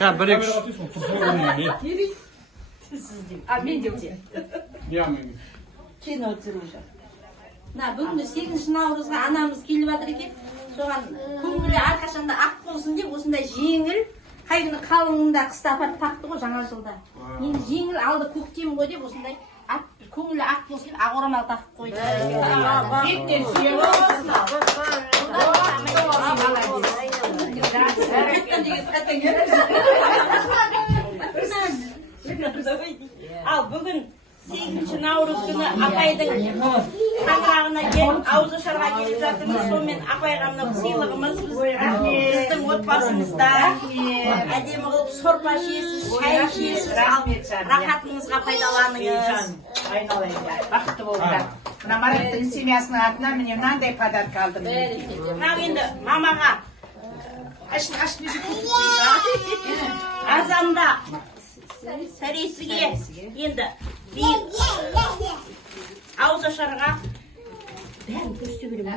Ha, bir iki. Men de. Kino oturuyor. Bugün 8 Navruzga anamız kelip atыр eкен. Soğan көңілі әрқашанда ақ болсын деп осындай жеңіл қайғыны қалыңында қыста апарып тақты ғой жаңа жылда. Енді жеңіл алды көктем ғой деп осындай көңілі ақ болсын деп ақ орамал тағып қойды. Беттен сүйе ал бүгін 8 Наурыз күні апайдың шаңырағына келіп, ауызашарға келіп жатырмыз. Сонымен апайға мына сыйлығымыз біздің отбасымызда әдемі қылып сорпа жейсіз, шай жейсіз, рахатыңызға пайдаланыңыз. Айналайын, бақытты болыңдар. Мына Мараттың семьясының атынан міне мынандай подарка алдым. Мынау енді мамаға азанда сәресіге енді ауызашарға бәрін көрсете беремін.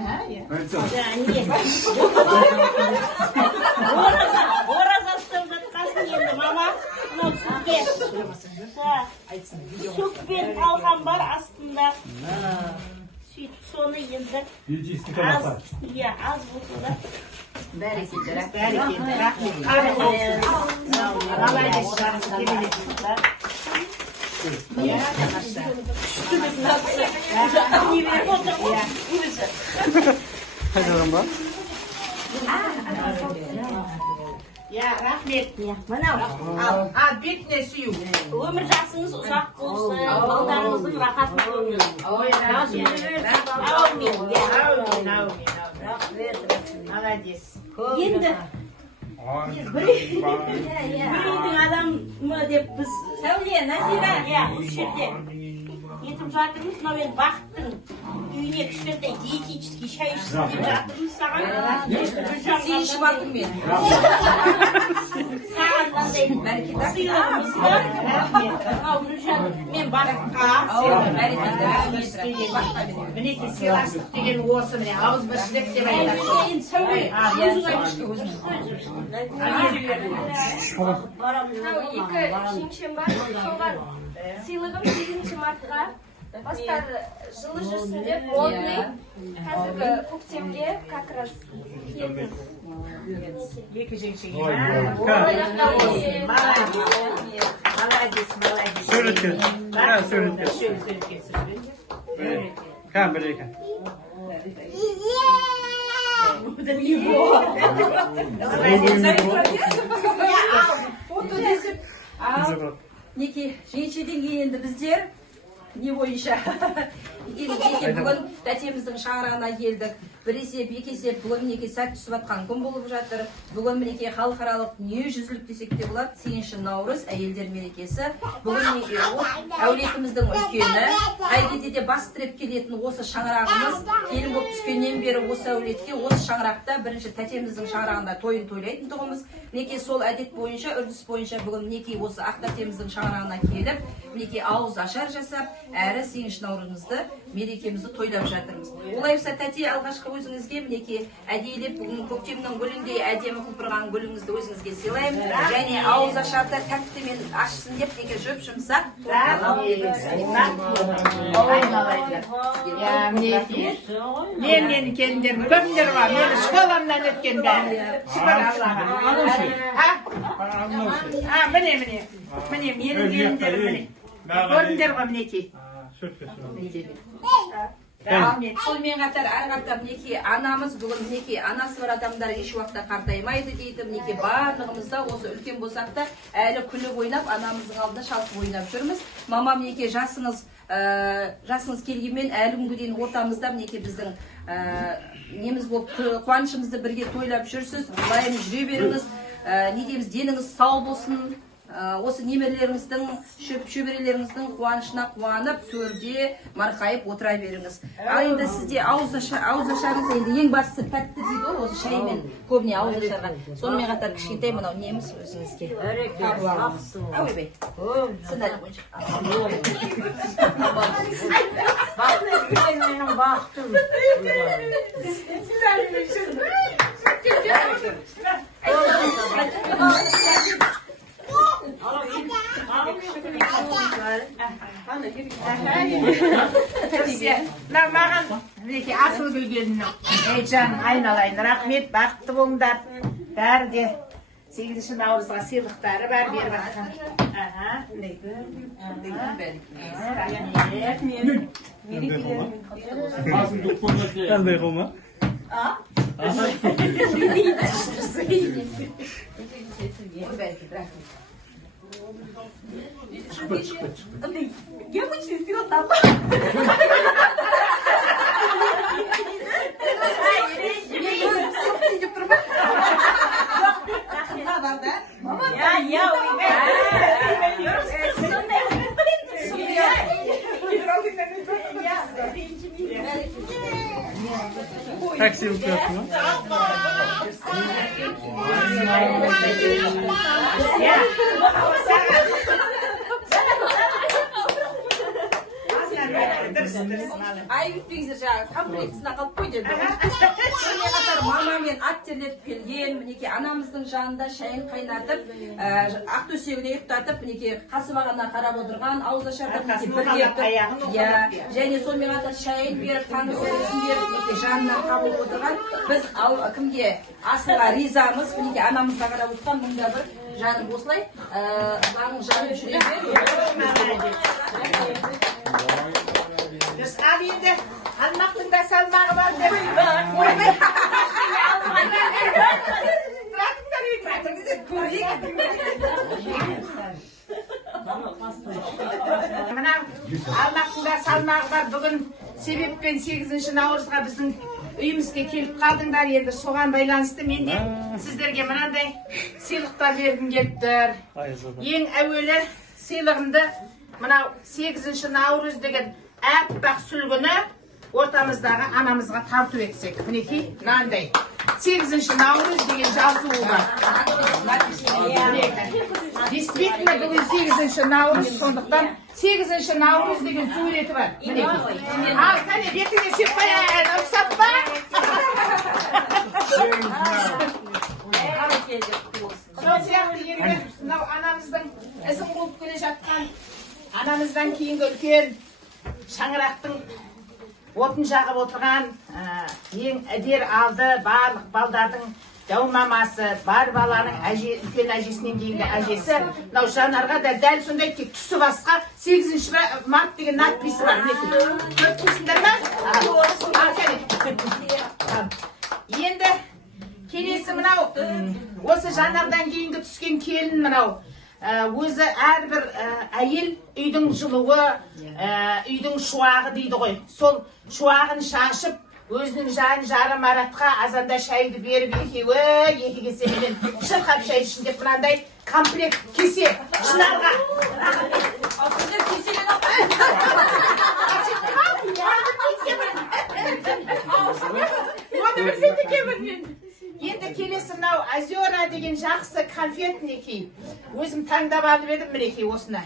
Ораза ұстап жатқасын енді мама сүт пен талқан бар астында. Сөйтіп соны енді аз болса да Бәрекелді, рахмет. Молодец, жарысы келелесіңдер. Қайдан ба? Рахмет. Бетіне сүйу. Өмір жасыңыз ұзақ болсын, балдарыңыздың рахатын көріңіз. Молодец. Енді біреудің адамы деп біз Сәуле, Назира, осы жерде етіп жатырмыз. Мынау енді бақыттың үйіне кішкентай диетический шай ішсін деп жатырмыз саған. Сен ішіп алдың мен. Саған мынандай сыйлығымыз бар. Мынау Нұржан мен бақытқа. Мінекей сыйластық деген осы міне ауызбіршілік деп айтады. Енді Сәуле, өзің айтшы. Екі жеңшем бар, соған сыйлығым 8 мартқа бастары жылы жүрсін деп модный қазіргі көктемге как раз киетін. Екі жеңшеге. Молодец. Суретке. Суретке. Ка, бір екі. Фото десіп, неке жеңшеден кейін енді біздер не бойынша бүгін тәтеміздің шаңырағына келдік. Bir есеп, екі есеп бүгін неке сәт түсіп атқан күн болып жатыр. Бүгін мінеке халықаралық дүниежүзілік десек те болады, 8 Наурыз әйелдер мерекесі. Бүгін неке әулетіміздің үлкені, қай кезде де бас тіреп келетін осы шаңырағымыз келін болып түскеннен бері осы әулетке, осы шаңырақта бірінші тәтеміздің шаңырағында тойын тойлайтын тұғымыз. Неке сол әдет бойынша, үрдіс бойынша бүгін неке осы ақ тәтеміздің шаңырағына келіп, неке ауыз ашар жасап, әрі 8 Наурызымызды мерекемізді тойлап жатырмыз. Олай болса тәте алғашқы өзіңізге мінеке әдейілеп бүгін көктемнің гүліндей әдемі құлпырған гүліңізді өзіңізге сыйлаймын. Және ауыз ашарда тәттімен ашсын деп неке жөп жұмсақ. Мен келіндерім көмдер бар, мені школамнан өткен бәрі. Шүкір Аллаға. Міне, менің келіндерім міне. Көріндер ғой мінекей. Сонымен қатар әрқаттап неке анамыз бүгін неке анасы бар адамдар еш уақытта қартаймайды дейді. Неке барлығымызда осы үлкен болсақ та әлі күліп ойнап анамыздың алдында шалқып ойнап жүрміз. Мамам неке жасыңыз келгенмен әлі күнге дейін ортамызда неке біздің неміз болып қуанышымызды бірге тойлап жүрсіз. Құдайым жүре беріңіз. Не дейміз, деніңіз сау болсын. Осы немерелеріңіздің, шөберелеріңіздің қуанышына қуанып, төрде марқайып отыра беріңіз. Ал енді сізде ауыз ашарыңыз енді ең бастысы тәтті дейді ғой, осы шаймен көбіне ауыз ашарға. Сонымен қатар кішкентай мынау неміз өзіңізге. Әуебей. Сынады бойынша. Менің бақытым. Маған мінекей асыл гүл келінім. Ей жаным, айналайын. Рахмет, бақытты болыңдар. Бәрі де 8 наурызға сыйлықтары бар беріп жатқан. Қандай қолма? Необычный сделал там. Taksi yapıyorsun mu? Айтпеңіздер жаңағы комплектісін қалып қой деді. Сонымен қатар мамамен ат терлетіп келген, мінекей анамыздың жанында шайын қайнатып, ақтөсегіне ұйықтатып, мінекей қасыбағана қарап отырған, ауыз ашарда бірге және сонымен қатар шайын беріп, таңғы сәлесін беріп, мінекей жанынан қабыл отырған. Біз кімге асылға ризамыз, мінекей анамызға қарап отырған мұнда бір жаным осылай, жаны жүре Al енді алмақтың да салмағы бар деп. Мына алмақтың да салмағы бар. Бүгін себеппен 8 наурызға біздің үйімізге келіп қалдыңдар. Енді соған байланысты мен де сіздерге мынандай сыйлықтар бергім келіп тұр. Ең әуелі сыйлығымды мынау 8 наурыз деген әппақ сүлгіні ортамыздағы анамызға тарту етсек. Мінекей, мынандай 8 наурыз деген жазуы бар. Действительно, бүгін 8 наурыз, сондықтан 8 наурыз деген суреті бар. Мінекей. Ал, кәне, бетіңе сеп қояйын, ұқсап па? Сол сияқты енді мынау анамыздың ізін қуып келе жатқан, анамыздан кейінгі үлкен шаңырақтың отын жағып отырған ең әдер алды барлық балдардың жаумамасы, бар баланың үлкен әжесінен кейінгі әжесі. Мынау Жанарға да дәл сондай тек түсі басқа 8 март деген надписі бар. Көріп ма? Енді келесі мынау осы Жанардан кейінгі түскен келін мынау. Өзі әрбір әйел үйдің жылуы, үйдің шуағы дейді ғой. Сол шуағын шашып, өзінің жан жары Маратқа азанда шайды беріп екі кеседен шырқап шай ішін деп мынандай комплект кесе Шынарға. Енді келесі мынау Азера деген жақсы конфет мінекей. Өзім таңдап алып едім мінекей осыны.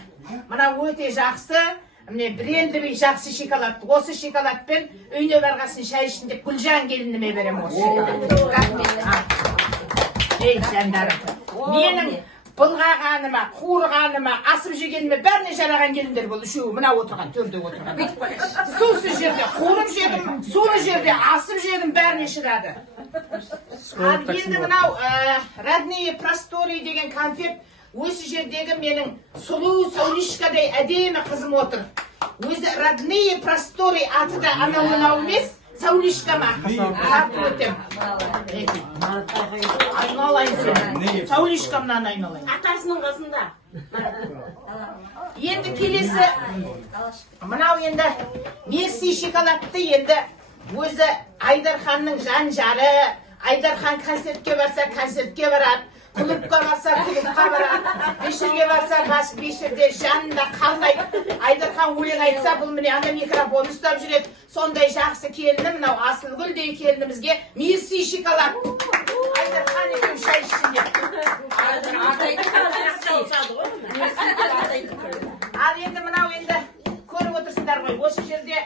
Мына өте жақсы, міне брендовый жақсы шоколад. Осы шоколадпен үйіне барғасын шай ішін деп Гүлжан келініме берем осы шоколад. Рахмет. Ей жандарым. Менің былғағаныма, қуырғаныма, асып жегеніме бәріне жараған келіндер бұл үшеуі мына отырған, төрде отырған. Сусыз жерде қуырып жедім, сулы жерде асып жедім, бәріне шыдады. Ал енді мынау родные просторы деген конфет осы жердегі менің сұлу Саулишкадай әдемі қызым отыр. Өзі родные просторы аты да анау емес, Саулишкама. Тартып өтем. Айналайын сен. Саулишкамнан айналайын. Атасының қызында. Енді келесі, мынау енді Мерси шоколадты енді өзі Айдарханның жан жары. Айдархан концертке барса концертке барады. Клубқа барса клубқа барады. Бешірге барса бешірде жанында қалмайды. Айдархан өлең айтса бұл міне анда микрофон ұстап жүреді. Сондай жақсы келінім, мынау Асылгүлдей келінімізге Мерси шоколад. Айдархан екеу шай ішсін деп. Ал енді мынау енді көріп отырсыңдар ғой. Осы жерде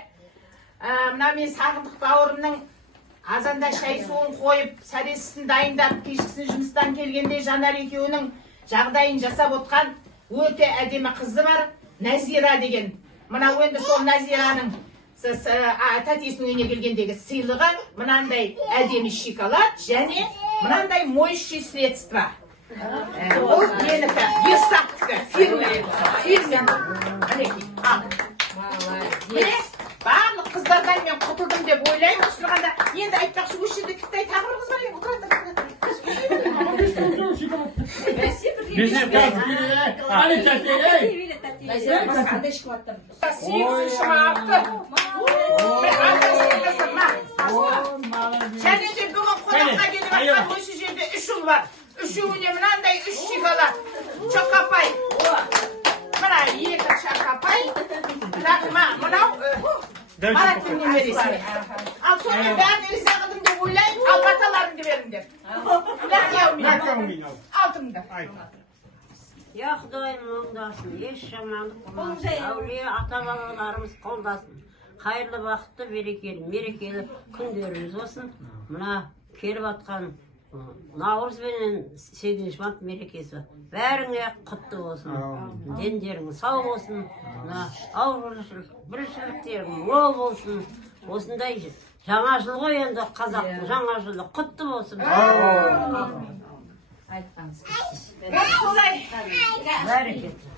мына мен Сағындық бауырымның азанда шай суын қойып, сәресісін дайындап, кешкісін жұмыстан келгенде Жанар екеуінің жағдайын жасап отқан өте әдемі қызы бар, Назира деген. Мына енді сол Назираның тәтесінің үйіне келгендегі сыйлығы мынандай әдемі шоколад және мынандай моющее средство. Ол менікі, Ерсаттікі, фирмен. Міне, барлық қыздардан мен құтылдым деп ойлаймын. Осылғанда енді айтпақшы, осы жерде кіттай тағы бір қыз бар. Және де бүгін қонаққа келіп атқан осы жерде 3 ұл бар. Үшеуіне мынандай 3 шоколад. Чокапай. Мына 2 чокапай. Мынау Мараттың немересі. Ал соны бәрін риза қылдым деп ойлаймын. Ал баталарыңды беріңдер. Алтыңды. Я Құдайым оңдасын, еш жамандық болмасын, әулие ата-бабаларымыз қолдасын. Қайырлы бақытты, мерекелі күндеріміз болсын. Мына келіп атқан Наурыз бенен 8 март мерекесі. Бәріңе құтты болсын. Дендерің сау болсын. Аурушылық, біріншіліктерің мол болсын. Осындай жаңа жыл ғой енді қазақтың жаңа жылы құтты болсын. Айтқансыз. Солай. Бәрекелді.